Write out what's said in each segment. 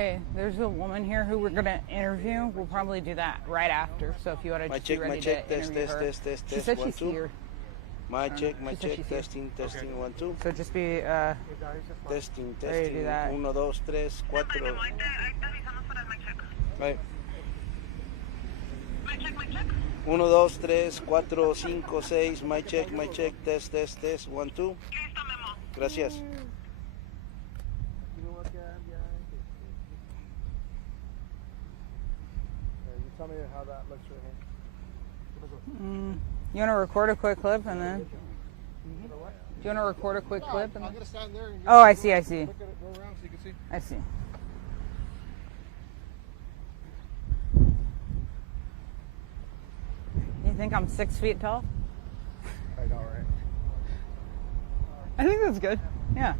Hey, there's a woman here who we're gonna interview. We'll probably do that right after. So if you want to just be ready to interview her. She said she's here. My check, testing, 1, 2. So just be Testing, ready to do that. 1, 2, 3, 4. Right. 1, 2, 3, 4, 5, 6. My check, test, 1, 2. Gracias. Tell me how that looks right here. You want to record a quick clip and then? Do you want to record a quick clip? And I'm gonna stand there. And oh, I see. Look at it, go around so you can see. I see. You think I'm 6 feet tall? I know, right? I think that's good. Yeah.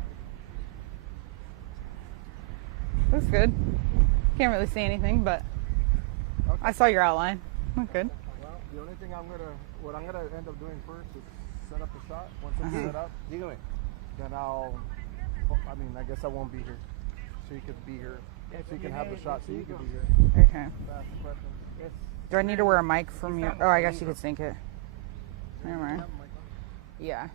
That's good. Can't really see anything, but I saw your outline. That's good. Well, the only thing what I'm gonna end up doing first is set up the shot. Once it's set up, then I guess I won't be here. So you could be here. So you can have the shot so you can be here. Okay. Ask the questions. Yes. Do I need to wear a mic from you? Oh, I guess you could sync it. Never mind. Yeah.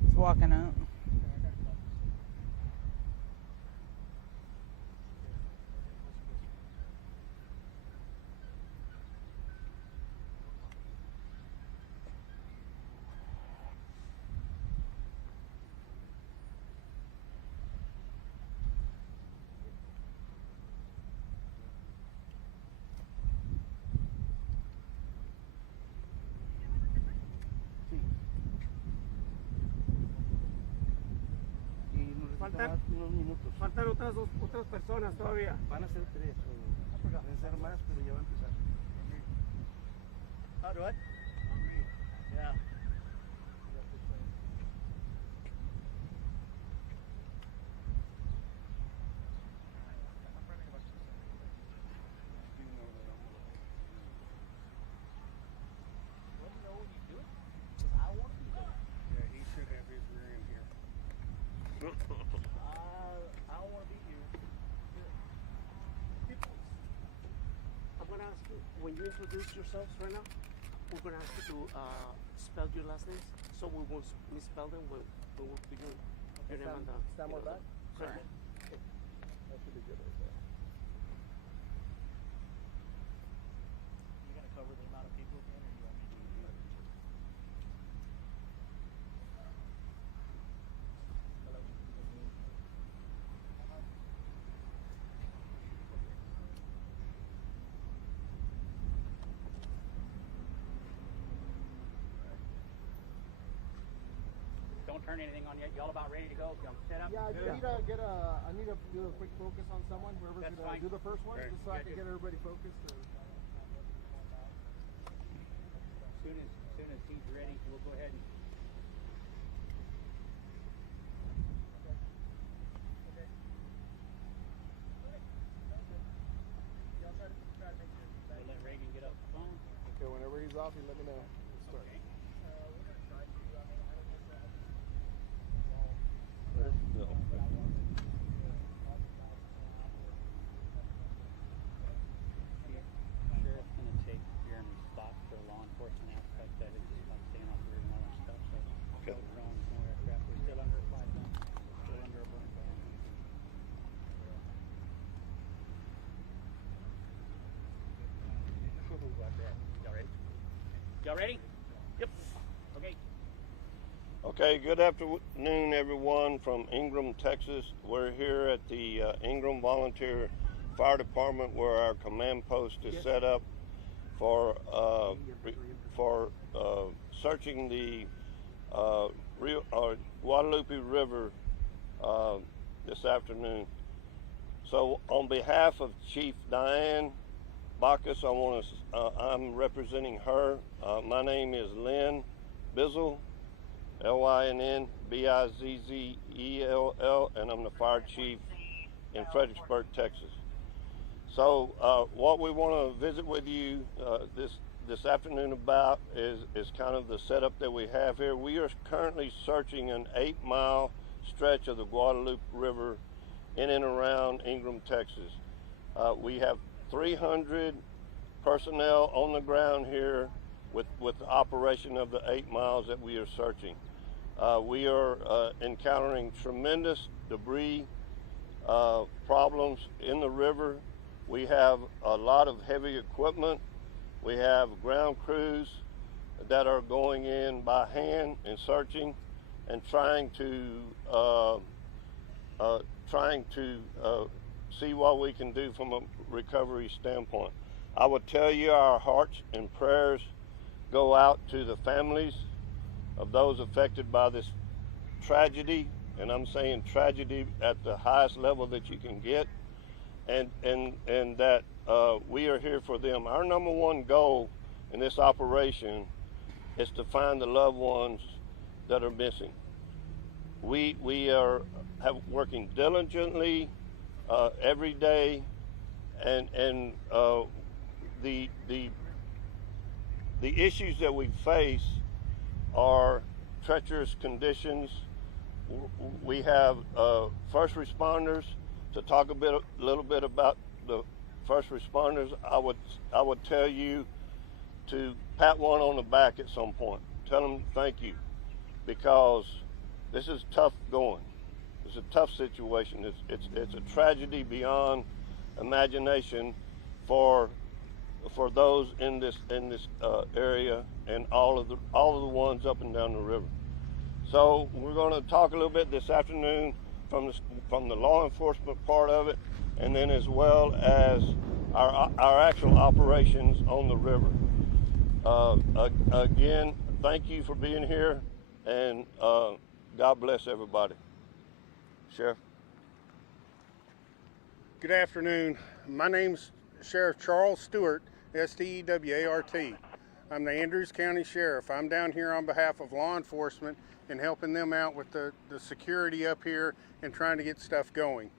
He's walking out. Faltan otras personas todavía. Van a ser 3. Pueden ser más, pero ya va a empezar. How do I? Yeah. When you introduce yourselves right now, we're going to ask you to spell your last names so we won't misspell them when we're figuring your name and Stand more back? Sorry. That should be good right there. You're going to cover the amount of people again, or you want me to do it? Don't turn anything on yet. Y'all about ready to go? Y'all set up? Yeah, I need to do a quick focus on someone. Whoever's going to do the first one, just so I can get everybody focused. As soon as he's ready, we'll go ahead and. We'll let Reagan get up the phone. Okay, whenever he's off, you let me know. We'll start. Okay. Sheriff's going to take Jeremy's spot for the law enforcement aspect of it, just like staying off the road and all that stuff. So we're still under a flight now. Still under a burn ban. Y'all ready? Y'all ready? Yep. Okay. Okay, good afternoon, everyone from Ingram, Texas. We're here at the Ingram Volunteer Fire Department where our command post is set up for searching the Guadalupe River this afternoon. So on behalf of Chief Diane Bacchus, I'm representing her. My name is Lynn Bizzle. LYNNBIZZELL, and I'm the fire chief in Fredericksburg, Texas. So what we want to visit with you this afternoon about is kind of the setup that we have here. We are currently searching an 8-mile stretch of the Guadalupe River in and around Ingram, Texas. We have 300 personnel on the ground here with the operation of the 8 miles that we are searching. We are encountering tremendous debris problems in the river. We have a lot of heavy equipment. We have ground crews that are going in by hand and searching and trying to see what we can do from a recovery standpoint. I would tell you our hearts and prayers go out to the families of those affected by this tragedy, and I'm saying tragedy at the highest level that you can get, and that we are here for them. Our number one goal in this operation is to find the loved ones that are missing. We are working diligently every day, and the issues that we face are treacherous conditions. We have first responders. To talk a little bit about the first responders, I would tell you to pat one on the back at some point. Tell them thank you, because this is tough going. It's a tough situation. It's a tragedy beyond imagination for those in this area and all of the ones up and down the river. So we're going to talk a little bit this afternoon from the law enforcement part of it, and then as well as our actual operations on the river. Again, thank you for being here, and God bless everybody. Sheriff. Good afternoon. My name's Sheriff Charles Stewart, S-T-E-W-A-R-T. I'm the Andrews County Sheriff. I'm down here on behalf of law enforcement and helping them out with the security up here and trying to get stuff going.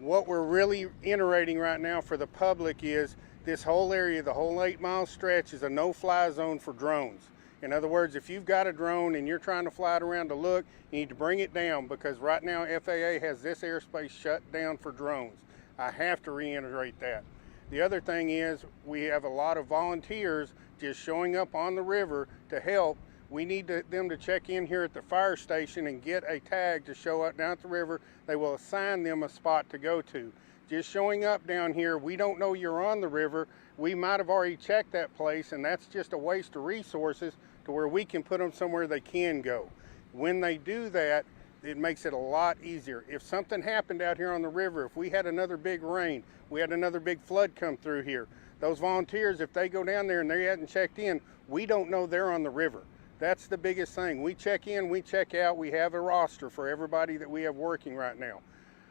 What we're really iterating right now for the public is this whole area, the whole 8-mile stretch, is a no-fly zone for drones. In other words, if you've got a drone and you're trying to fly it around to look, you need to bring it down, because right now FAA has this airspace shut down for drones. I have to reiterate that. The other thing is we have a lot of volunteers just showing up on the river to help. We need them to check in here at the fire station and get a tag to show up down at the river. They will assign them a spot to go to. Just showing up down here, we don't know you're on the river. We might have already checked that place, and that's just a waste of resources to where we can put them somewhere they can go. When they do that, it makes it a lot easier. If something happened out here on the river, if we had another big rain, we had another big flood come through here, those volunteers, if they go down there and they hadn't checked in, we don't know they're on the river. That's the biggest thing. We check in, we check out, we have a roster for everybody that we have working right now.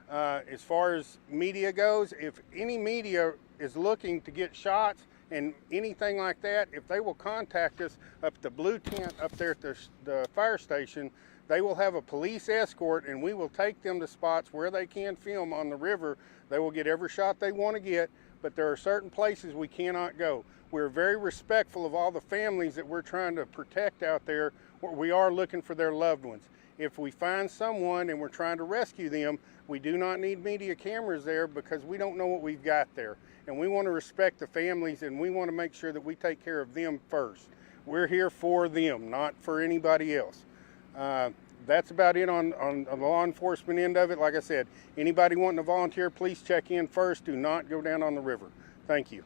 As far as media goes, if any media is looking to get shots and anything like that, if they will contact us up at the blue tent up there at the fire station, they will have a police escort, and we will take them to spots where they can film on the river. They will get every shot they want to get, but there are certain places we cannot go. We're very respectful of all the families that we're trying to protect out there, where we are looking for their loved ones. If we find someone and we're trying to rescue them, we do not need media cameras there, because we don't know what we've got there. And we want to respect the families, and we want to make sure that we take care of them first. We're here for them, not for anybody else. That's about it on the law enforcement end of it. Like I said, anybody wanting to volunteer, please check in first. Do not go down on the river. Thank you.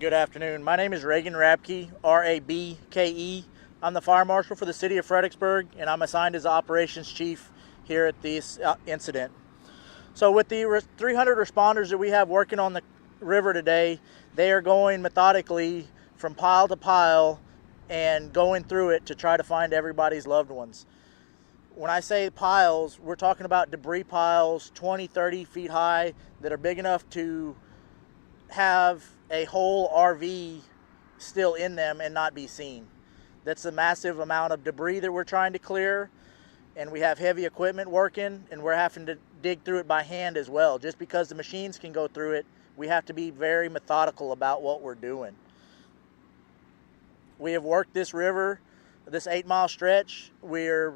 Good afternoon. My name is Reagan Rabke, R-A-B-K-E. I'm the fire marshal for the city of Fredericksburg, and I'm assigned as operations chief here at this incident. So with the 300 responders that we have working on the river today, they are going methodically from pile to pile and going through it to try to find everybody's loved ones. When I say piles, we're talking about debris piles 20, 30 feet high that are big enough to have a whole RV still in them and not be seen. That's a massive amount of debris that we're trying to clear, and we have heavy equipment working, and we're having to dig through it by hand as well. Just because the machines can go through it, we have to be very methodical about what we're doing. We have worked this river, this 8-mile stretch. We're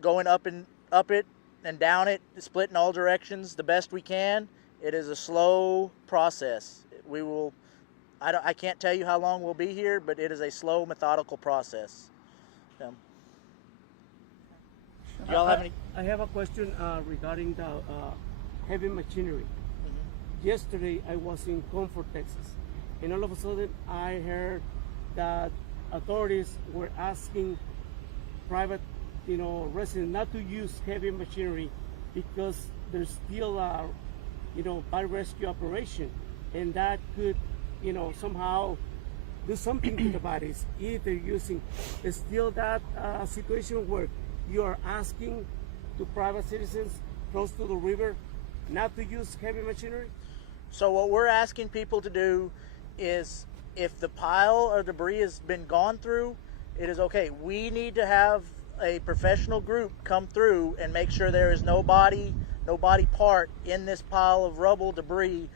going up it and down it, splitting all directions the best we can. It is a slow process. I can't tell you how long we'll be here, but it is a slow, methodical process. Do y'all have any? I have a question regarding the heavy machinery. Yesterday I was in Comfort, Texas, and all of a sudden I heard that authorities were asking private, residents not to use heavy machinery because there's still a, fire rescue operation, and that could, somehow do something to the bodies if they're using. It's still that situation where you are asking to private citizens close to the river not to use heavy machinery? So what we're asking people to do is, if the pile or debris has been gone through, it is okay. We need to have a professional group come through and make sure there is no body part in this pile of rubble debris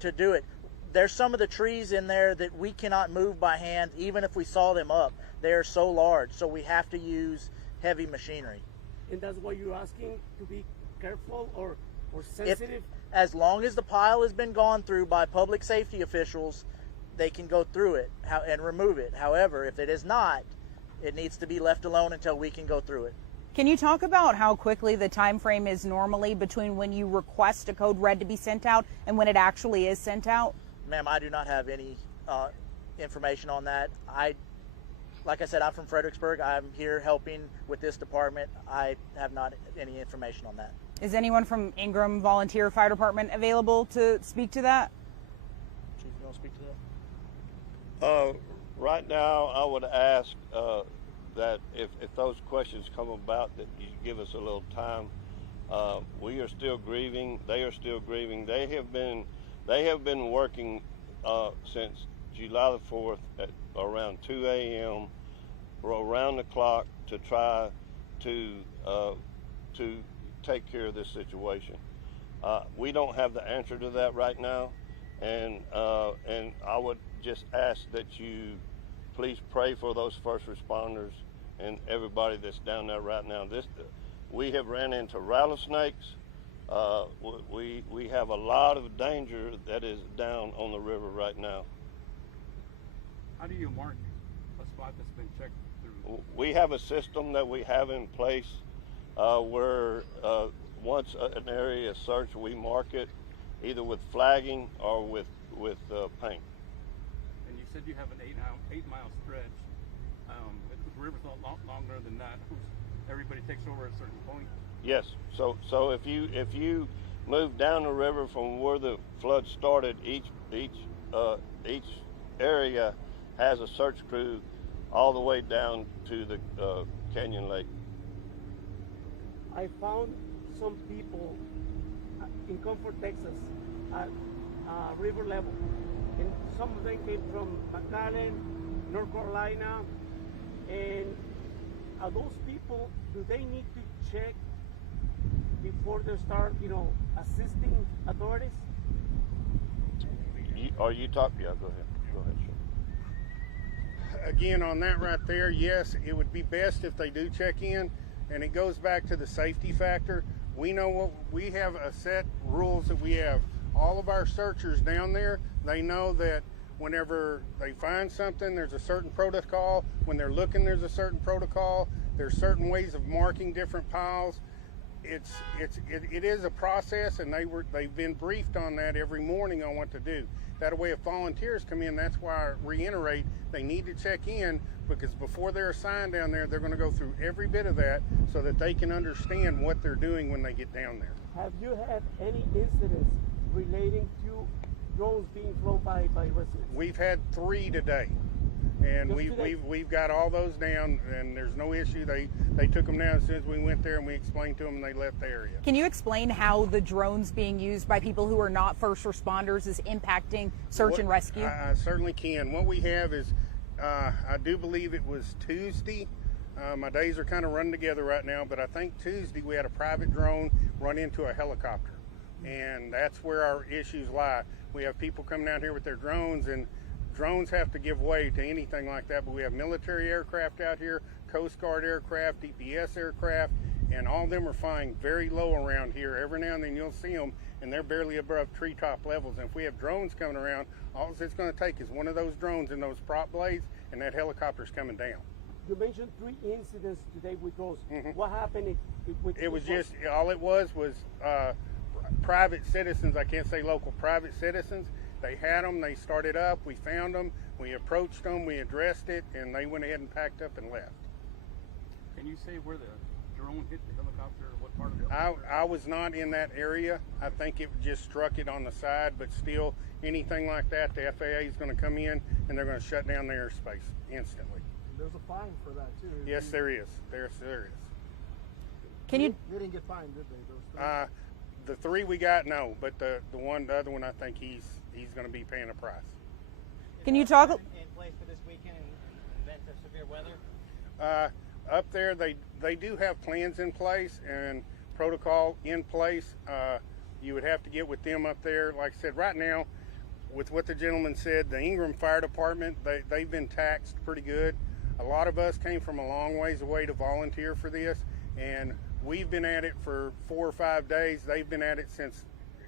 to do it. There's some of the trees in there that we cannot move by hand, even if we saw them up. They are so large, so we have to use heavy machinery. And that's why you're asking to be careful or sensitive? As long as the pile has been gone through by public safety officials, they can go through it and remove it. However, if it is not, it needs to be left alone until we can go through it. Can you talk about how quickly the time frame is normally between when you request a code red to be sent out and when it actually is sent out? Ma'am, I do not have any information on that. Like I said, I'm from Fredericksburg. I'm here helping with this department. I have not any information on that. Is anyone from Ingram Volunteer Fire Department available to speak to that? Chief, you want to speak to that? Right now, I would ask that if those questions come about, that you give us a little time. We are still grieving. They are still grieving. They have been working since July the 4th at around 2 a.m. around the clock to try to take care of this situation. We don't have the answer to that right now, and I would just ask that you please pray for those first responders and everybody that's down there right now. We have ran into rattlesnakes. We have a lot of danger that is down on the river right now. How do you mark a spot that's been checked through? We have a system that we have in place where once an area is searched, we mark it either with flagging or with paint. And you said you have an 8-mile stretch. The river's a lot longer than that. Everybody takes over at a certain point. Yes. So if you move down the river from where the flood started, each area has a search crew all the way down to the Canyon Lake. I found some people in Comfort, Texas at river level, and some of them came from McAllen, North Carolina, and those people, do they need to check before they start, assisting authorities? Are you talking? Yeah, go ahead. Go ahead, sure. Again, on that right there, yes, it would be best if they do check in, and it goes back to the safety factor. We know we have a set rules that we have. All of our searchers down there, they know that whenever they find something, there's a certain protocol. When they're looking, there's a certain protocol. There's certain ways of marking different piles. It is a process, and they've been briefed on that every morning on what to do. That way, if volunteers come in, that's why I reiterate, they need to check in, because before they're assigned down there, they're going to go through every bit of that so that they can understand what they're doing when they get down there. Have you had any incidents relating to drones being flown by residents? We've had 3 today. And we've got all those down, and there's no issue. They took them down as soon as we went there, and we explained to them, and they left the area. Can you explain how the drones being used by people who are not first responders is impacting search and rescue? I certainly can. What we have is, I do believe it was Tuesday. My days are kind of running together right now, but I think Tuesday we had a private drone run into a helicopter, and that's where our issues lie. We have people coming down here with their drones, and drones have to give way to anything like that, but we have military aircraft out here, Coast Guard aircraft, DPS aircraft, and all of them are flying very low around here. Every now and then you'll see them, and they're barely above treetop levels. And if we have drones coming around, all it's going to take is one of those drones and those prop blades, and that helicopter's coming down. You mentioned 3 incidents today with those. What happened with it was just, all it was private citizens, I can't say local, private citizens. They had them, they started up, we found them, we approached them, we addressed it, and they went ahead and packed up and left. Can you say where the drone hit the helicopter, or what part of the helicopter? I was not in that area. I think it just struck it on the side, but still, anything like that, the FAA is going to come in and they're going to shut down the airspace instantly. There's a fine for that too. Yes, there is. There is. Can you? They didn't get fined, did they? Those 3? The 3 we got, no, but the other one, I think he's going to be paying a price. Can you talk? In place for this weekend in event of severe weather? Up there, they do have plans in place and protocol in place. You would have to get with them up there. Like I said, right now, with what the gentleman said, the Ingram Fire Department, they've been taxed pretty good. A lot of us came from a long ways away to volunteer for this, and we've been at it for 4 or 5 days. They've been at it since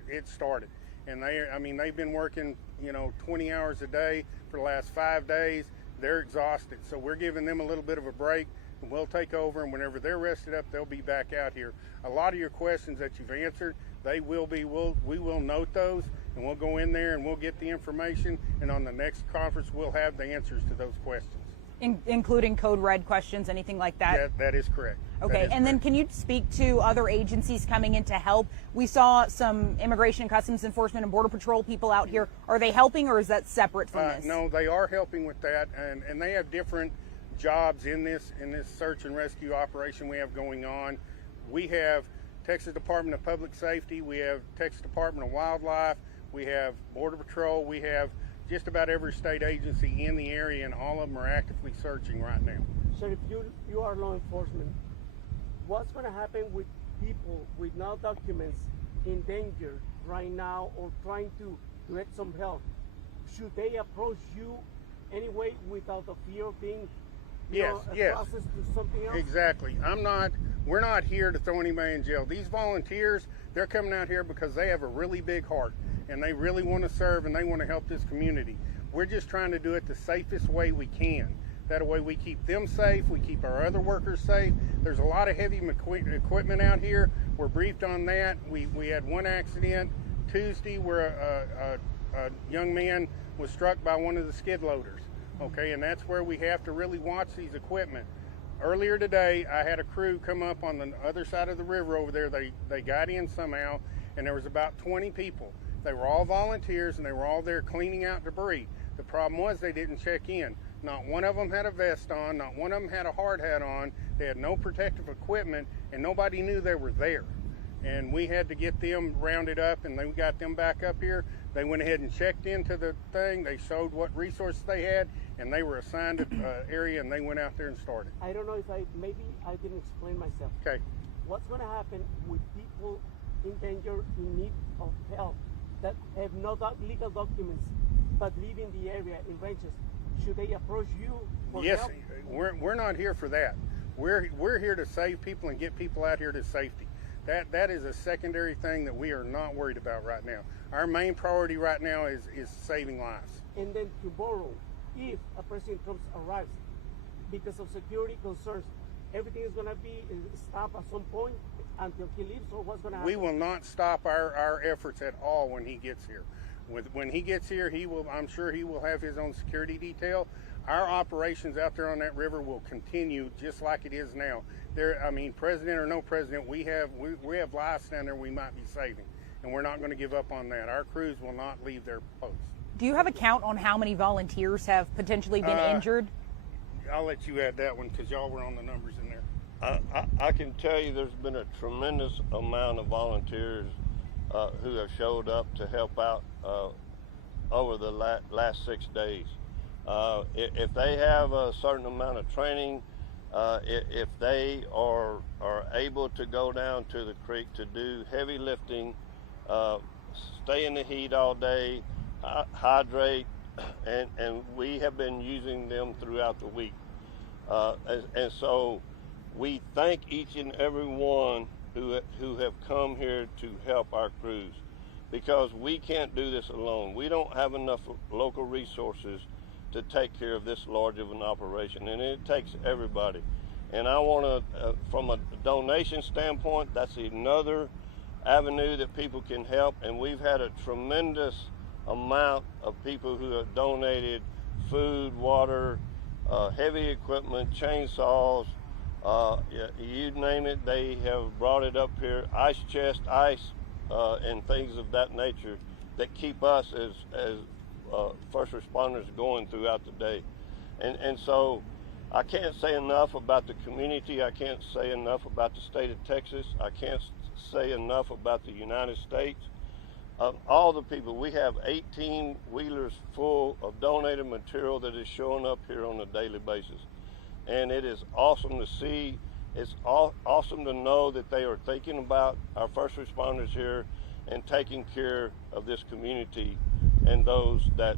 it started. And they've been working, 20 hours a day for the last 5 days. They're exhausted. So we're giving them a little bit of a break, and we'll take over, and whenever they're rested up, they'll be back out here. A lot of your questions that you've answered, we will note those, and we'll go in there and we'll get the information, and on the next conference, we'll have the answers to those questions. Including code red questions, anything like that? That is correct. Okay, and then can you speak to other agencies coming in to help? We saw some Immigration and Customs Enforcement and Border Patrol people out here. Are they helping, or is that separate from this? No, they are helping with that, and they have different jobs in this search and rescue operation we have going on. We have Texas Department of Public Safety, we have Texas Department of Wildlife, we have Border Patrol, we have just about every state agency in the area, and all of them are actively searching right now. Sheriff, you are law enforcement. What's going to happen with people with no documents in danger right now, or trying to get some help? Should they approach you anyway without the fear of being processed to something else? Exactly. We're not here to throw anybody in jail. These volunteers, they're coming out here because they have a really big heart, and they really want to serve, and they want to help this community. We're just trying to do it the safest way we can. That way we keep them safe, we keep our other workers safe. There's a lot of heavy equipment out here. We're briefed on that. We had one accident Tuesday where a young man was struck by one of the skid loaders. Okay, and that's where we have to really watch these equipment. Earlier today, I had a crew come up on the other side of the river over there. They got in somehow, and there was about 20 people. They were all volunteers, and they were all there cleaning out debris. The problem was they didn't check in. Not one of them had a vest on. Not one of them had a hard hat on. They had no protective equipment, and nobody knew they were there. And we had to get them rounded up, and then we got them back up here. They went ahead and checked into the thing. They showed what resources they had, and they were assigned an area, and they went out there and started. I don't know if maybe I didn't explain myself. Okay. What's going to happen with people in danger, in need of help, that have no legal documents but live in the area in ranches? Should they approach you for help? Yes, we're not here for that. We're here to save people and get people out here to safety. That is a secondary thing that we are not worried about right now. Our main priority right now is saving lives. And then tomorrow, if a President Trump arrives, because of security concerns, everything is going to be stopped at some point until he leaves, or what's going to happen? We will not stop our efforts at all when he gets here. When he gets here, I'm sure he will have his own security detail. Our operations out there on that river will continue just like it is now. President or no president, we have lives down there we might be saving, and we're not going to give up on that. Our crews will not leave their posts. Do you have a count on how many volunteers have potentially been injured? I'll let you add that one because y'all were on the numbers in there. I can tell you there's been a tremendous amount of volunteers who have showed up to help out over the last 6 days. If they have a certain amount of training, if they are able to go down to the creek to do heavy lifting, stay in the heat all day, hydrate, and we have been using them throughout the week. And so we thank each and every one who have come here to help our crews, because we can't do this alone. We don't have enough local resources to take care of this large of an operation, and it takes everybody. And I want to, from a donation standpoint, that's another avenue that people can help, and we've had a tremendous amount of people who have donated food, water, heavy equipment, chainsaws, you name it, they have brought it up here, ice chest, ice, and things of that nature that keep us as first responders going throughout the day. And so I can't say enough about the community. I can't say enough about the state of Texas. I can't say enough about the United States. All the people, we have 18 wheelers full of donated material that is showing up here on a daily basis. And it is awesome to see. It's awesome to know that they are thinking about our first responders here and taking care of this community and those that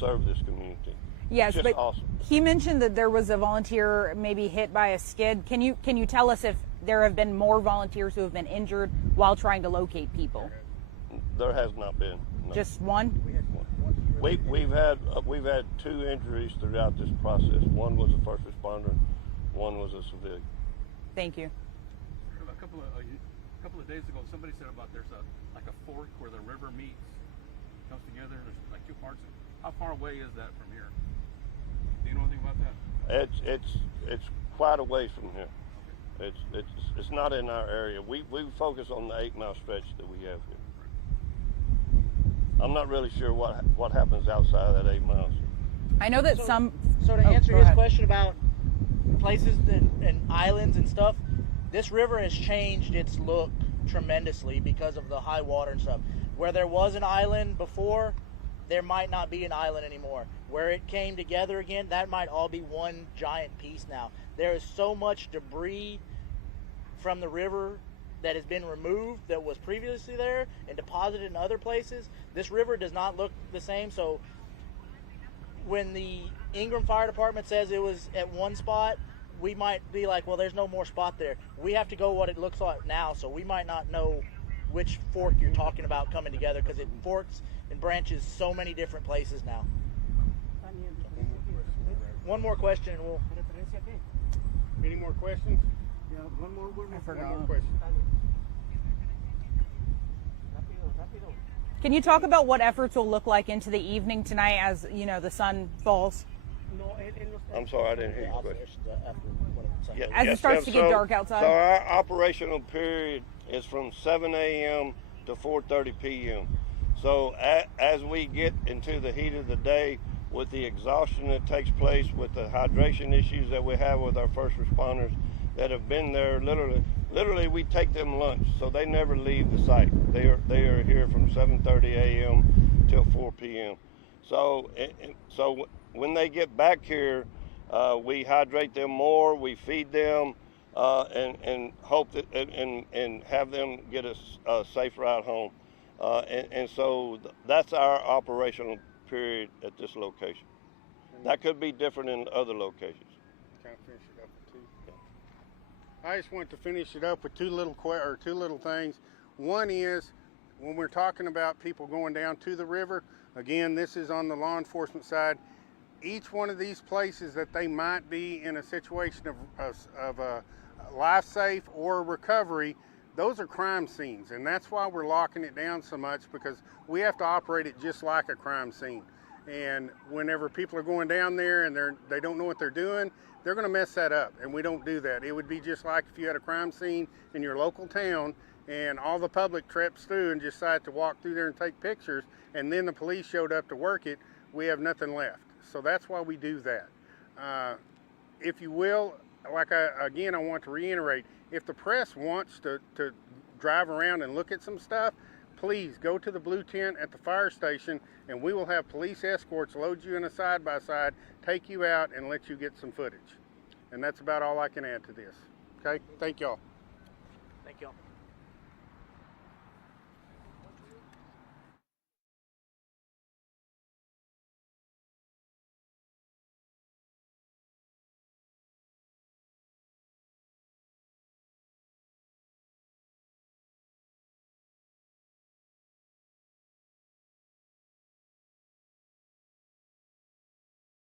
serve this community. Yes, just but awesome. He mentioned that there was a volunteer maybe hit by a skid. Can you tell us if there have been more volunteers who have been injured while trying to locate people? There has not been. No. Just one? We've had 2 injuries throughout this process. One was a first responder, one was a civilian. Thank you. A couple of days ago, somebody said about there's like a fork where the river meets, comes together. There's like 2 parts. How far away is that from here? Do you know anything about that? It's quite a ways from here. It's not in our area. We focus on the 8-mile stretch that we have here. I'm not really sure what happens outside of that 8 miles. I know that So to answer his question about places and islands and stuff, this river has changed its look tremendously because of the high water and stuff. Where there was an island before, there might not be an island anymore. Where it came together again, that might all be one giant piece now. There is so much debris from the river that has been removed that was previously there and deposited in other places. This river does not look the same. So when the Ingram Fire Department says it was at one spot, we might be like, well, there's no more spot there. We have to go what it looks like now, so we might not know which fork you're talking about coming together, because it forks and branches so many different places now. One more question and we'll... Any more questions? Yeah, one more One more question. Can you talk about what efforts will look like into the evening tonight as, the sun falls? I'm sorry, I didn't hear your question. As it starts to get dark outside? So our operational period is from 7 a.m. to 4:30 p.m. So as we get into the heat of the day, with the exhaustion that takes place, with the hydration issues that we have with our first responders that have been there, literally we take them lunch, so they never leave the site. They are here from 7:30 a.m. till 4 p.m. So when they get back here, we hydrate them more, we feed them, and hope that and have them get a safe ride home. And so that's our operational period at this location. That could be different in other locations. Kind of finish it up with 2. Yeah. I just want to finish it up with two little things. One is, when we're talking about people going down to the river, again, this is on the law enforcement side. Each one of these places that they might be in a situation of life safe or recovery, those are crime scenes, and that's why we're locking it down so much, because we have to operate it just like a crime scene. And whenever people are going down there and they don't know what they're doing, they're going to mess that up, and we don't do that. It would be just like if you had a crime scene in your local town and all the public trips through and just decided to walk through there and take pictures, and then the police showed up to work it, we have nothing left. So that's why we do that. If you will, again, I want to reiterate, if the press wants to drive around and look at some stuff, please go to the blue tent at the fire station, and we will have police escorts load you in a side-by-side, take you out, and let you get some footage. And that's about all I can add to this. Okay? Thank y'all. Thank y'all.